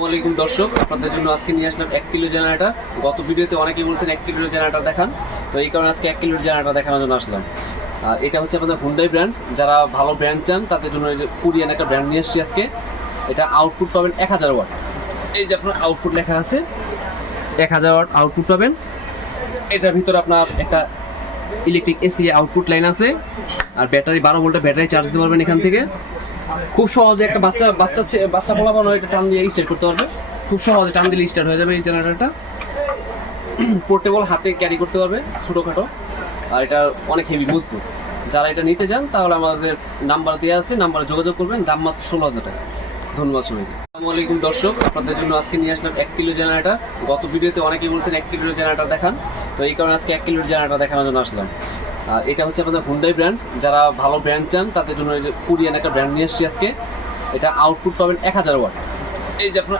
আসসালামাইকুম দর্শক, আপনাদের জন্য আজকে নিয়ে আসলাম 1 কিলো জেনারেটর। গত ভিডিওতে অনেকেই বলছেন 1 কিলোর জেনারেটর দেখান, তো এই কারণে আজকে 1 কিলোর জেনারেটর দেখানোর জন্য আসলাম। আর এটা হচ্ছে আমাদের হুন্ডাই ব্র্যান্ড। যারা ভালো ব্র্যান্ড চান তাদের জন্য কোরিয়ান একটা ব্র্যান্ড নিয়ে আসছি আজকে। এটা আউটপুট পাবেন 1000 ওয়াট। এই যে আপনার আউটপুট লেখা আছে 1000 ওয়াট আউটপুট পাবেন। এটার ভিতরে আপনার একটা ইলেকট্রিক এসি আউটপুট লাইন আছে, আর ব্যাটারি 12 ভোল্টের ব্যাটারি চার্জ দিতে পারবেন এখান থেকে। খুব সহজে একটা বাচ্চা বলাবানো এটা টান দিয়ে স্টার্ট করতে পারবে। খুব সহজে টান দিলে স্টার্ট হয়ে যাবে এই জেনারেটরটা। পোর্টেবল, হাতে ক্যারি করতে পারবে ছোটোখাটো, আর এটা অনেক হেভি মজবুত। যারা এটা নিতে চান তাহলে আমাদের নাম্বার দেওয়া আছে, নাম্বারে যোগাযোগ করবেন। দাম মাত্র 16,000 টাকা। ধন্যবাদ সবাইকে। আসসালামাইকুম দর্শক, আপনাদের জন্য আজকে নিয়ে আসলাম 1 কিলো জেনারেটর। গত ভিডিওতে অনেকেই বলছেন 1 কিলোর জেনারেটর দেখান, তো এই কারণে আজকে 1 কিলোর জেনারেটর দেখানোর জন্য আসলাম। আর এটা হচ্ছে আমাদের হুন্ডাই ব্র্যান্ড। যারা ভালো ব্র্যান্ড চান তাদের জন্য কোরিয়ান একটা ব্র্যান্ড নিয়ে আসছি আজকে। এটা আউটপুট পাবেন 1000 ওয়াট। এই যে আপনার